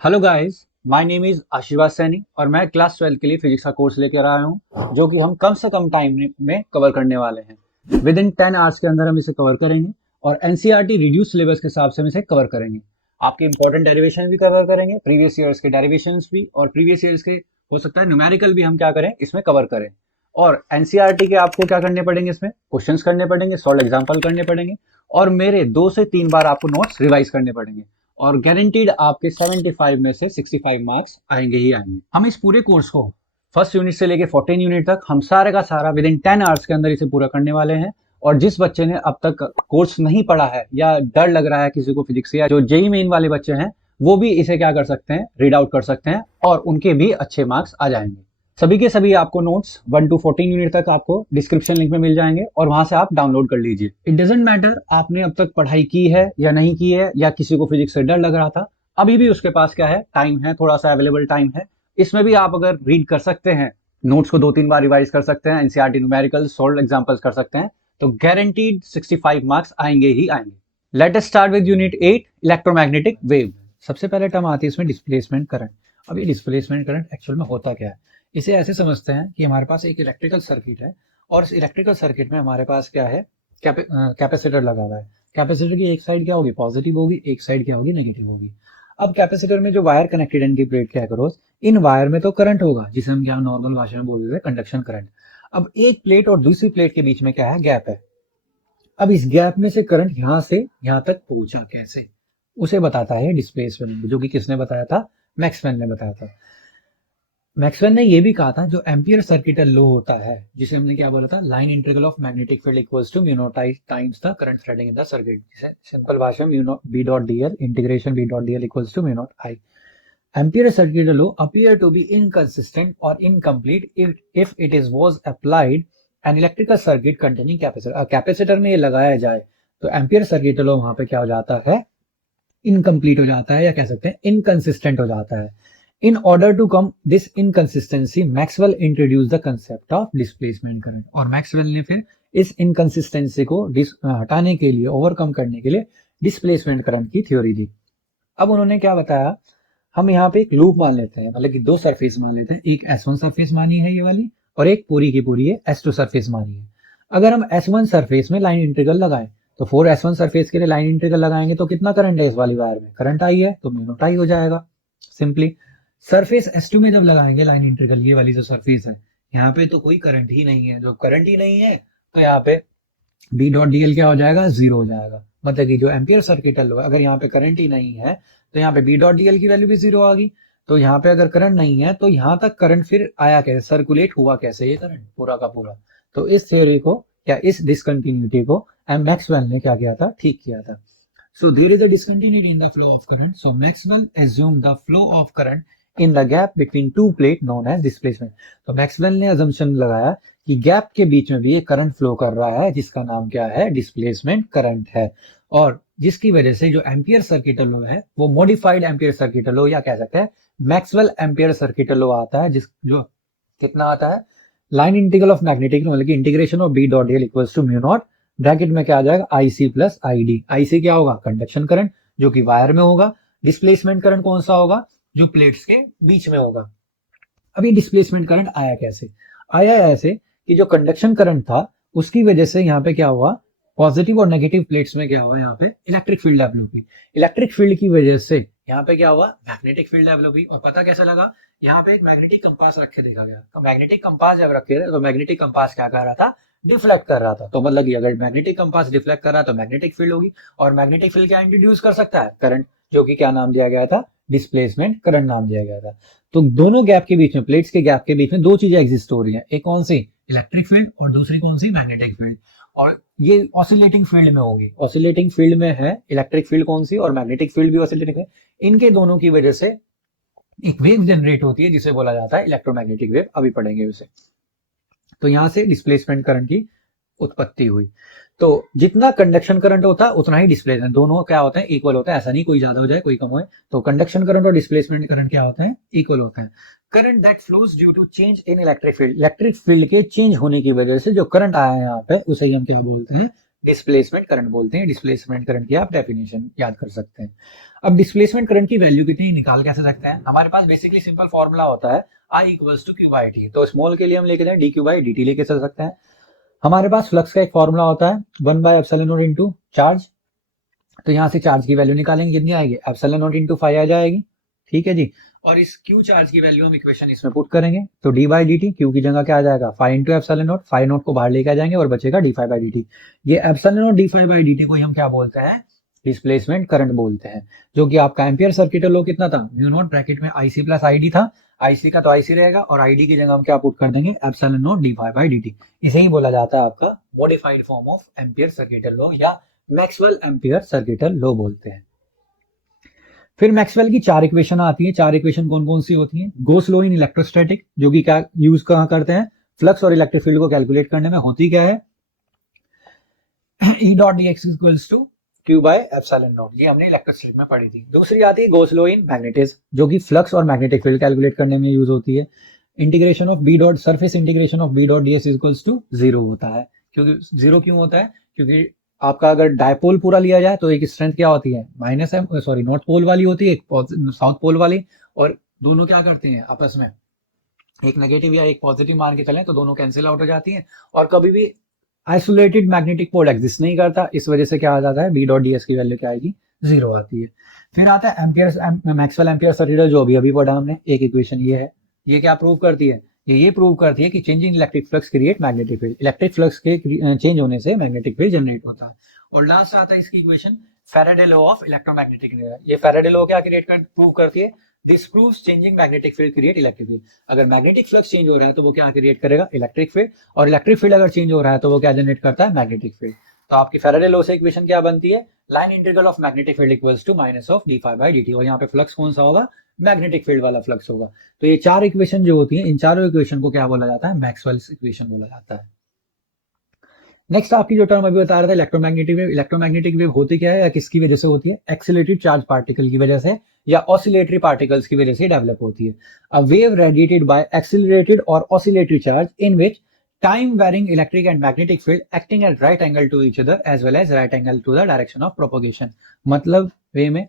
Hello guys, my name is आशीर्वाद सैनी और मैं क्लास 12 के लिए फिजिक्स का कोर्स लेकर आया हूँ जो कि हम कम से कम टाइम में कवर करने वाले हैं। विद इन 10 आवर्स के अंदर हम इसे कवर करेंगे और एनसीईआरटी रिड्यूस सिलेबस के हिसाब से हम इसे कवर करेंगे। आपके इंपॉर्टेंट डेरिवेशन भी कवर करेंगे, प्रीवियस ईयर्स के डेरिवेशंस भी, और प्रीवियस ईयर्स के हो सकता है न्यूमेरिकल भी हम क्या करें इसमें कवर करें। और एनसीईआरटी के आपको क्या करने पड़ेंगे, इसमें क्वेश्चंस करने पड़ेंगे, सॉल्व एग्जाम्पल करने पड़ेंगे और मेरे 2 से 3 बार आपको नोट्स रिवाइज करने पड़ेंगे। और गारंटीड आपके 75 में से 65 मार्क्स आएंगे ही आएंगे। हम इस पूरे कोर्स को फर्स्ट यूनिट से लेके 14 यूनिट तक हम सारे का सारा विद इन 10 आवर्स के अंदर इसे पूरा करने वाले हैं। और जिस बच्चे ने अब तक कोर्स नहीं पढ़ा है या डर लग रहा है किसी को फिजिक्स, या जो जेई मेन वाले बच्चे हैं, वो भी इसे क्या कर सकते हैं, रीड आउट कर सकते हैं और उनके भी अच्छे मार्क्स आ जाएंगे। सभी के सभी आपको नोट्स 1 to 14 यूनिट तक आपको डिस्क्रिप्शन लिंक में मिल जाएंगे और वहां से आप डाउनलोड कर लीजिए। इट डजेंट मैटर आपने अब तक पढ़ाई की है या नहीं की है, या किसी को फिजिक्स से डर लग रहा था, अभी भी उसके पास क्या है, टाइम है, थोड़ा सा अवेलेबल टाइम है। इसमें भी आप अगर रीड कर सकते हैं, नोट्स को 2-3 बार रिवाइज कर सकते हैं, एनसीईआरटी न्यूमेरिकल सॉल्व एग्जांपल्स कर सकते हैं, तो गारंटीड 65 मार्क्स आएंगे ही आएंगे। Let us start with unit 8, electromagnetic wave. सबसे पहले टर्म आती है इसमें डिस्प्लेसमेंट करंट। अब ये डिस्प्लेसमेंट करंट एक्चुअल में होता क्या है, इसे ऐसे समझते हैं कि हमारे पास एक इलेक्ट्रिकल सर्किट है और इस इलेक्ट्रिकल सर्किट में हमारे पास क्या है, कैपेसिटर लगा हुआ है। कैपेसिटर की एक साइड क्या होगी, पॉजिटिव होगी, एक साइड क्या होगी, नेगेटिव होगी। अब कैपेसिटर में जो वायर कनेक्टेड है इनकी प्लेट के अक्रॉस, इन वायर में तो करंट होगा जिसे हम क्या नॉर्मल भाषा में बोलते हैं कंडक्शन करंट। अब एक प्लेट और दूसरी प्लेट के बीच में क्या है, गैप है। अब इस गैप में से करंट यहां से यहां तक पहुंचा कैसे, उसे बताता है डिस्प्लेसमेंट, जो कि किसने बताया था, मैक्सवेल ने बताया था। मैक्सवेल ने यह भी कहा था जो एम्पियर सर्किटल लॉ होता है, जिसे हमने क्या बोला था, line integral of magnetic field equals to mu naught I times the current flowing in the circuit. जिसे सिंपल भाषा में mu naught B dot dl integration B dot DL equals to mu naught I. Ampere circuital law appear to be inconsistent और incomplete if it is was applied an electrical circuit containing capacitor. Capacitor में ये लगाया जाए तो ampere circuital law वहां पे क्या हो जाता है, इनकम्प्लीट हो जाता है, या कह सकते हैं इनकंसिस्टेंट हो जाता है। In order to come this inconsistency, Maxwell introduced the concept of displacement current। और मैक्सवेल ने फिर इस इनकंसिस्टेंसी को हटाने के लिए, ओवरकम करने के लिए डिस्प्लेसमेंट करंट की थ्योरी दी। अब उन्होंने क्या बताया, हम यहाँ पे एक लूप मान लेते हैं, मतलब कि दो सरफेस मान लेते हैं, एक S1 सरफेस मानी है ये वाली, और एक पूरी की पूरी है S2 सरफेस मानी है। अगर हम S1 सरफेस में लाइन इंटीग्रल लगाएं तो 4S1 सरफेस के लिए लाइन इंटीग्रल लगाएंगे तो कितना करंट है इस वाली वायर में, करंट आई है तो म्यू नॉट आई हो जाएगा सिंपली। सरफेस S2 में जब लगाएंगे लाइन इंटीग्रल, ये वाली जो सरफेस है, यहाँ पे तो कोई करंट ही नहीं है, जो करंट ही नहीं है तो यहाँ पे बी डॉट डीएल क्या हो जाएगा, जीरो हो जाएगा। मतलब कि जो एम्पियर सर्किटल है, अगर यहाँ पे करंट ही नहीं है तो यहाँ पे बी डॉट डीएल की वैल्यू भी जीरो आ गई। तो यहाँ पे अगर करंट नहीं है तो यहाँ तक करंट फिर आया कैसे, सर्कुलेट हुआ कैसे ये करंट पूरा का पूरा। तो इस थ्योरी को, क्या इस डिसकंटिन्यूटी को एम मैक्सवेल ने क्या किया था, ठीक किया था। So there is a discontinuity in the flow of current. So Maxwell assumed the flow of current in the gap between two plate known as displacement। तो मैक्सवेल ने assumption लगाया कि गैप के बीच में भी एक करंट फ्लो कर रहा है जिसका नाम क्या है, डिस्प्लेसमेंट करंट है। और जिसकी वजह से जो एम्पियर सर्किटल लॉ है वो मॉडिफाइड एम्पियर सर्किटल लॉ, या कह सकते हैं मैक्सवेल एम्पियर सर्किटल लॉ आता है, जिस जो कितना आता है, लाइन इंटीग्रल ऑफ मैग्नेटिक, मतलब कि integration of B dot DL equals to mu naught, bracket में क्या आ जाएगा, आईसी प्लस आईडी। आईसी क्या होगा, कंडक्शन करंट जो कि वायर में होगा। डिस्प्लेसमेंट करंट कौन सा होगा, जो प्लेट्स के बीच में होगा। अभी डिस्प्लेसमेंट करंट आया कैसे, आया ऐसे कि जो कंडक्शन करंट था उसकी वजह से यहाँ पे क्या हुआ, पॉजिटिव और नेगेटिव प्लेट्स में क्या हुआ, यहाँ पे इलेक्ट्रिक फील्ड डेवलप हुई। इलेक्ट्रिक फील्ड की वजह से यहाँ पे क्या हुआ, मैग्नेटिक फील्ड डेवलप हुई। और पता कैसे लगा, यहाँ पे एक मैग्नेटिक कंपास रखे देखा गया। तो मैग्नेटिक कंपास जब रखे थे तो मैग्नेटिक कंपास क्या कर रहा था, डिफ्लेक्ट कर रहा था। तो मतलब कि अगर मैग्नेटिक कंपास डिफ्लेक्ट कर रहा है तो मैग्नेटिक फील्ड होगी, और मैग्नेटिक फील्ड क्या इंट्रोड्यूस कर सकता है, करंट, जो कि क्या नाम दिया गया था, डिस्प्लेसमेंट करंट नाम दिया गया था। तो दोनों गैप के बीच में, प्लेट्स के गैप के बीच में दो चीजें एग्जिस्ट हो रही है, एक कौन सी, इलेक्ट्रिक फील्ड, और दूसरी कौन सी, मैग्नेटिक फील्ड। और ये ऑसिलेटिंग फील्ड में होगी, ऑसिलेटिंग फील्ड में है इलेक्ट्रिक फील्ड कौन सी, और मैग्नेटिक फील्ड भी ऑसिलेटिंग है। इनके दोनों की वजह से एक वेव जनरेट होती है जिसे बोला जाता है इलेक्ट्रोमैग्नेटिक वेव, अभी पढ़ेंगे उसे। तो यहां से डिस्प्लेसमेंट करंट की उत्पत्ति हुई। तो जितना कंडक्शन करंट होता है उतना ही डिस्प्लेसमेंट, दोनों क्या होते हैं, इक्वल होता है। ऐसा नहीं कोई ज्यादा हो जाए कोई कम हो। तो कंडक्शन करंट और डिस्प्लेसमेंट करंट क्या होते हैं, इक्वल होते हैं। Current that flows due to change in electric field, electric field के चेंज होने की वजह से जो करंट आया है यहाँ पे, उसे हम क्या बोलते हैं, डिस्प्लेसमेंट करंट बोलते हैं। डिस्प्लेसमेंट करंट की आप डेफिनेशन याद कर सकते हैं। अब डिस्प्लेसमेंट करंट की वैल्यू कितनी निकाल कैसे सकते हैं? हमारे पास बेसिकली सिंपल फॉर्मूला होता है I equals to Q by T. तो स्मॉल के लिए हम लेके जाए D Q by D T लेके चल सकते हैं। हमारे पास फ्लक्स का एक फॉर्मूला होता है 1 bye epsilon not into charge. तो यहाँ से चार्ज की वैल्यू निकालेंगे, कितनी आएगी? एप्सिलॉन नॉट इनटू 5 आ जाएगी। ठीक है जी। और इस क्यू चार्ज की वैल्यू हम इक्वेशन इसमें पुट करेंगे, तो D by D T, Q की जगह क्या आ जाएगा? 5 इंटू एप्सिलॉन नॉट, 5 नॉट को बाहर लेके आ जाएंगे और बचेगा D five by D T. ये epsilon naught D five by D T को हम क्या बोलते हैं? डिस्प्लेसमेंट करंट बोलते हैं। जो कि आपका एम्पियर सर्किट लो कितना था? म्यू नॉट ब्रैकेट में आईसी प्लस आईडी था। आईसी का तो आईसी रहेगा और आईडी की जगह हम क्या पुट कर देंगे? Epsilon naught D five by D T. इसे ही बोला जाता है आपका modified form of ampere circuit law या मैक्सवेल एम्पियर सर्किट लॉ बोलते हैं। फिर मैक्सवेल की 4 इक्वेशन आती है। 4 इक्वेशन कौन कौन सी होती हैं? गोस लॉ इन इलेक्ट्रोस्टैटिक, जो कि क्या यूज कहां करते हैं? फ्लक्स और इलेक्ट्रिक फील्ड को कैलकुलेट करने में। होती क्या है? E dot dx equals to q by epsilon naught. ये हमने इलेक्ट्रोस्टैटिक में पढ़ी थी। दूसरी आती है गोस लॉ इन मैग्नेटिज्म, जो कि फ्लक्स और मैग्नेटिक फील्ड कैलकुलेट करने में यूज होती है। Integration of B dot surface integration of B dot ds equals to 0 होता है। क्योंकि 0 क्यों होता है? क्योंकि आपका अगर डायपोल पूरा लिया जाए तो एक स्ट्रेंथ क्या होती है? माइनस है, सॉरी नॉर्थ पोल वाली होती है, एक साउथ पोल वाली, और दोनों क्या करते हैं आपस में? एक नेगेटिव या एक पॉजिटिव मान के चलें तो दोनों कैंसिल आउट हो जाती हैं और कभी भी आइसोलेटेड मैग्नेटिक पोल एग्जिस्ट नहीं करता। इस वजह से क्या आ जाता है? बी डॉट डी एस की वैल्यू क्या आएगी? 0 आती है। फिर आता है एम्पियर मैक्सवेल एम्पियर सर्किट, जो अभी पढ़ा हमने। एक इक्वेशन ये है। ये क्या प्रूव करती है? ये प्रूव करती है कि changing electric flux create magnetic field. Electric flux के चेंज होने से मैग्नेटिक फील्ड जनरेट होता है। और लास्ट आता है इसकी equation Faraday law of electromagnetic. ये फैराडे लॉ क्या प्रूव करती है? This proves changing magnetic field create electric field. अगर मैग्नेटिक फ्लक्स चेंज हो रहा है तो वो क्या क्रिएट करेगा? Electric field. और इलेक्ट्रिक फील्ड अगर चेंज हो रहा है तो वो क्या जनरेट करता है? Magnetic field. तो आपकी फैराडे लॉ से इक्वेशन क्या बनती है? Line integral of magnetic field equals to minus of D five by D T. और यहाँ पे फ्लक्स कौन सा होगा? मैग्नेटिक फील्ड वाला फ्लक्स होगा। तो ये 4 इक्वेशन जो होती है, इन चारों इक्वेशन को क्या बोला जाता है? मैक्सवेल्स इक्वेशन बोला जाता है। नेक्स्ट आपकी जो टर्म अभी बता रहा था इलेक्ट्रोमैग्नेटिक वेव। इलेक्ट्रोमैग्नेटिक वेव होती क्या है या किसकी वजह से होती है? एक्सिलेटेड चार्ज पार्टिकल की वजह से या ऑसिलेटरी पार्टिकल्स की वजह से डेवलप होती है। A wave radiated by accelerated और oscillatory charge in which time varying electric and magnetic field acting at right angle to each other as well as right angle to the direction of propagation. मतलब वे में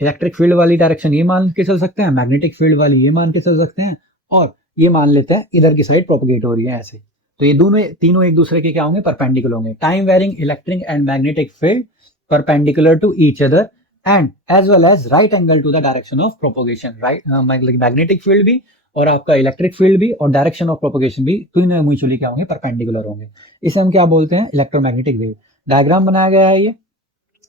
electric field वाली direction ये मान के चल सकते हैं, मैग्नेटिक फील्ड वाली ये मान के चल सकते हैं, और ये मान लेते हैं इधर की साइड प्रोपोगेट हो रही है ऐसे। तो ये दोनों तीनों एक दूसरे के क्या होंगे? परपेंडिकुलर होंगे। Time varying electric and magnetic field perpendicular to each other and as well as right angle to the direction of propagation. Right magnetic field भी और आपका इलेक्ट्रिक फील्ड भी और डायरेक्शन ऑफ प्रोपोगेशन भी तीनों म्यूचुअली क्या होंगे? परपेंडिकुलर होंगे। इसे हम क्या बोलते हैं? Electromagnetic wave. डायग्राम बनाया गया है ये,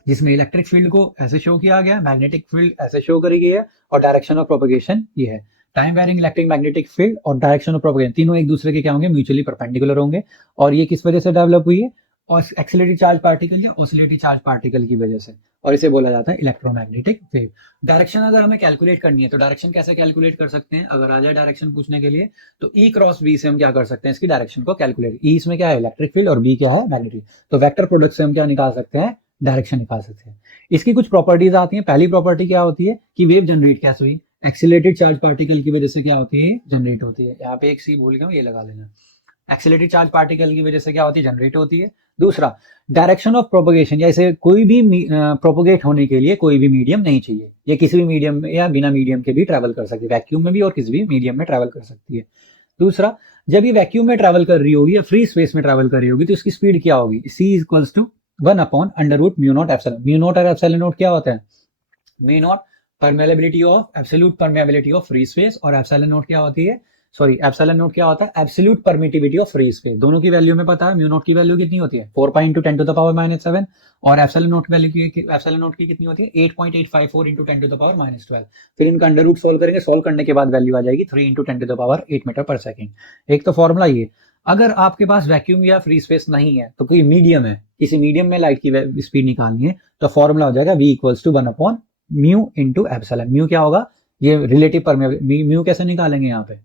जिसमें इलेक्ट्रिक फील्ड को ऐसे शो किया गया है, मैग्नेटिक फील्ड ऐसे शो करी गई है, और डायरेक्शन ऑफ प्रोपोगेशन ये है। Time varying electric magnetic field और डायरेक्शन ऑफ प्रोपोगेशन तीनों एक दूसरे के क्या होंगे? म्यूचुअली परपेंडिकुलर होंगे। और ये किस वजह से डेवलप हुई है? और एक्सिलरेटेड चार्ज पार्टिकल या ऑसिलेटरी चार्ज पार्टिकल की वजह से, और इसे बोला जाता है इलेक्ट्रोमैग्नेटिक वेव। डायरेक्शन अगर हमें कैलकुलेट करनी है तो डायरेक्शन कैसे कैलकुलेट कर सकते हैं? अगर आ जाए डायरेक्शन पूछने के लिए तो ई क्रॉस बी से हम क्या कर सकते हैं? इसकी डायरेक्शन को कैलकुलेट। ई इसमें क्या है? इलेक्ट्रिक फील्ड, और बी क्या है? मैग्नेटिक। तो वेक्टर प्रोडक्ट से हम क्या निकाल सकते हैं? डायरेक्शन निकाल सकते हैं। इसकी कुछ प्रॉपर्टीज आती हैं। पहली प्रॉपर्टी क्या होती है कि वेव जनरेट कैसे हुई? एक्सिलेटेड चार्ज पार्टिकल की वजह से क्या होती है? जनरेट होती है। यहाँ पे एक सी भूल गया हूं, ये लगा लेना। एक्सिलेटेड चार्ज पार्टिकल की वजह से क्या होती है? जनरेट होती है। दूसरा, डायरेक्शन ऑफ प्रोपोगेशन, या इसे कोई भी प्रोपोगेट होने के लिए कोई भी मीडियम नहीं चाहिए। ये किसी भी मीडियम में या बिना मीडियम के भी ट्रैवल कर सकती है, वैक्यूम में भी और किसी भी मीडियम में ट्रैवल कर सकती है। दूसरा, जब ये वैक्यूम में ट्रैवल कर रही होगी या फ्री स्पेस में ट्रैवल कर रही होगी तो इसकी स्पीड क्या होगी? c equals to 1 upon under root mu naught epsilon. Mu naught और एप्सिलॉन नॉट क्या होता है? Mu naught permeability of absolute permeability of free space, और एप्सिलॉन नॉट क्या होती है? सॉरी, एप्सिलॉन नॉट क्या होता है? Absolute permittivity of free space. दोनों की वैल्यू में पता है। म्यू नॉट की वैल्यू कितनी होती है? 4 pi into 10 to the power -7, और epsilon naught value epsilon naught की कितनी होती है? 8.854 इंटू 10 टू द पावर -12। फिर इनका अंडर रूट सोल्व करेंगे, सोल्व करने के बाद वैल्यू आ जाएगी 3 into 10 to the power 8 metre per second. एक तो फॉर्मूला ये। अगर आपके पास वैक्यूम या फ्री स्पेस नहीं है तो कोई मीडियम है, किसी मीडियम में लाइट की स्पीड निकालनी है तो फॉर्मूला हो जाएगा v equals to 1 upon mu into epsilon. Mu क्या होगा? ये रिलेटिव परमेबिलिटी। म्यू कैसे निकालेंगे? यहाँ पे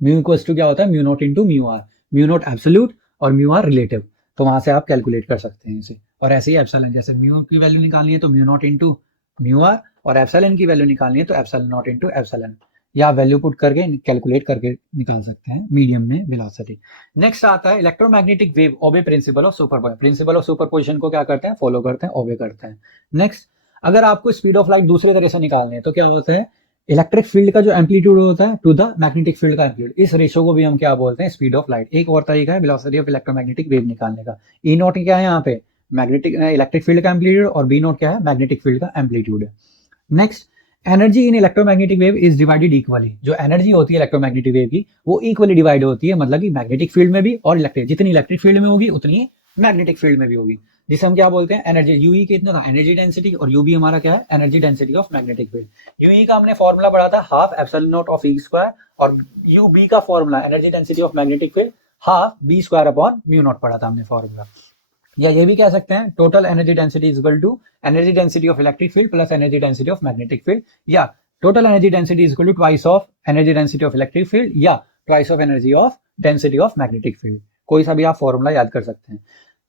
म्यू इक्वल्स टू क्या होता है? Mu naught into mu R. Mu naught absolute और म्यू आर रिलेटिव, तो वहां से आप कैलकुलेट कर सकते हैं इसे। और ऐसे ही एप्सिलॉन, जैसे म्यू की वैल्यू निकालनी है तो mu naught into mu R, और एप्सिलॉन की वैल्यू निकालनी है तो एप्सिलॉन नॉट इंटू एप्सिलॉन। या वैल्यू पुट करके कैलकुलेट करके निकाल सकते हैं मीडियम में वेलोसिटी। नेक्स्ट आता है electromagnetic wave obey principle of superposition. Principle of superposition को क्या करते हैं, फॉलो करते हैं, ओबे करते हैं। नेक्स्ट, अगर आपको स्पीड ऑफ लाइट दूसरे तरह से निकालनी है तो क्या होता है, इलेक्ट्रिक फील्ड का जो एम्पलीट्यूड होता है टू द मैग्नेटिक फील्ड का एम्पलीट्यूड, इस रेशो को भी हम क्या बोलते हैं, स्पीड ऑफ लाइट। एक और तरीका है वेलोसिटी ऑफ इलेक्ट्रोमैग्नेटिक वेव निकालने का। ई नॉट क्या है यहाँ पे, मैग्नेटिक इलेक्ट्रिक फील्ड का एम्पलीट्यूड, और बी नॉट क्या है, मैग्नेटिक फील्ड का एम्पलीट्यूड है। Next, energy in electromagnetic wave is divided equally. जो एनर्जी होती है इलेक्ट्रोमैग्नेटिक वेव की वो इक्वली डिवाइड होती है, मतलब कि मैग्नेटिक फील्ड में भी और इलेक्ट्रिक, जितनी इलेक्ट्रिक फील्ड में होगी उतनी मैग्नेटिक फील्ड में भी होगी, जिसे हम क्या बोलते हैं, एनर्जी। यूई कितना था, एनर्जी डेंसिटी, और यूबी हमारा क्या है, energy density of magnetic field. UE का हमने फॉर्मूला पढ़ा था half epsilon naught of E square, और यूबी का formula energy density of magnetic field half B square upon mu naught पढ़ा था हमने फॉर्मूला। या ये भी कह सकते हैं total energy density is equal to energy density of electric field plus energy density of magnetic field, या total energy density is equal to twice of energy density of electric field या twice of energy of density of magnetic field. कोई सा भी आप formula याद कर सकते हैं।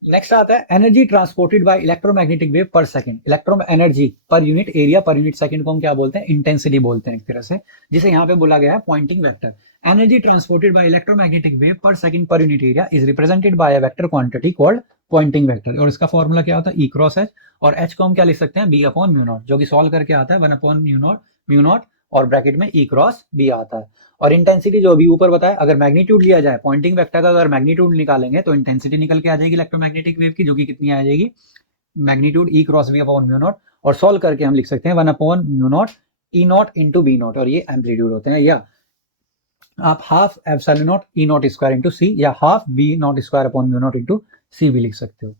नेक्स्ट आता है energy transported by electromagnetic wave per second. Electro energy per unit area per unit second को हम क्या बोलते हैं, इंटेंसिटी बोलते हैं एक तरह से, जिसे यहाँ पे बोला गया है Poynting vector. Energy transported by electromagnetic wave per second per unit area is represented by a vector quantity called Poynting vector, और इसका फॉर्मूला क्या होता है, ई क्रॉस एच, और एच को हम क्या लिख सकते हैं, बी अपॉन म्यू नॉट, जो कि सॉल्व करके आता है 1 अपॉन म्यू नॉट और ब्रैकेट में ई क्रॉस बी आता है। और इंटेंसिटी जो अभी ऊपर बताया, अगर मैग्नीट्यूड लिया जाए पॉइंटिंग वेक्टर का, अगर मैग्नीट्यूड निकालेंगे तो इंटेंसिटी निकल के आ जाएगी इलेक्ट्रोमैग्नेटिक वेव की, जो कि कितनी आ जाएगी, magnitude E cross B upon mu naught, और सॉल्व करके हम लिख सकते हैं 1 upon mu naught E naught into B naught, और ये एम्पलीट्यूड होते हैं। या आप half epsilon naught E naught square into C या half B naught square upon mu naught into C भी लिख सकते हो।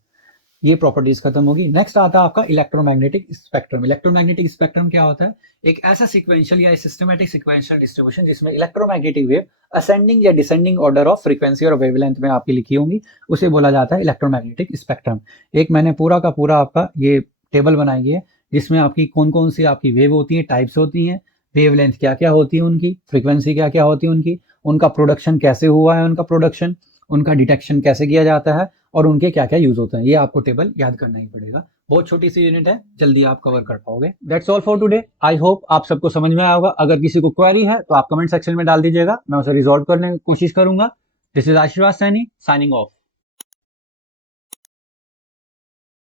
ये प्रॉपर्टीज खत्म होगी। नेक्स्ट आता है आपका इलेक्ट्रोमैग्नेटिक स्पेक्ट्रम। इलेक्ट्रोमैग्नेटिक स्पेक्ट्रम क्या होता है, एक ऐसा सीक्वेंशियल या सिस्टमैटिक सीक्वेंशियल डिस्ट्रीब्यूशन जिसमें इलेक्ट्रोमैग्नेटिक वेव असेंडिंग या डिसेंडिंग ऑर्डर ऑफ फ्रीक्वेंसी और वेवलेंथ में आपकी लिखी होंगी, उसे बोला जाता है इलेक्ट्रोमैग्नेटिक स्पेक्ट्रम। एक मैंने पूरा का पूरा आपका ये टेबल बनाई है जिसमें आपकी कौन कौन सी आपकी वेव होती है, टाइप्स होती हैं, वेवलेंथ क्या क्या होती है उनकी, फ्रीक्वेंसी क्या क्या होती है उनकी, उनका प्रोडक्शन कैसे हुआ है, उनका प्रोडक्शन, उनका डिटेक्शन कैसे किया जाता है, और उनके क्या क्या यूज होते हैं। ये आपको टेबल याद करना ही पड़ेगा। बहुत छोटी सी यूनिट है, जल्दी आप कवर कर पाओगे। That's all for today. I hope आप सबको समझ में आया होगा। अगर किसी को क्वेरी है तो आप कमेंट सेक्शन में डाल दीजिएगा, मैं उसे रिजॉल्व करने की कोशिश करूंगा। दिस इज आशीर्वाद सैनी साइनिंग ऑफ।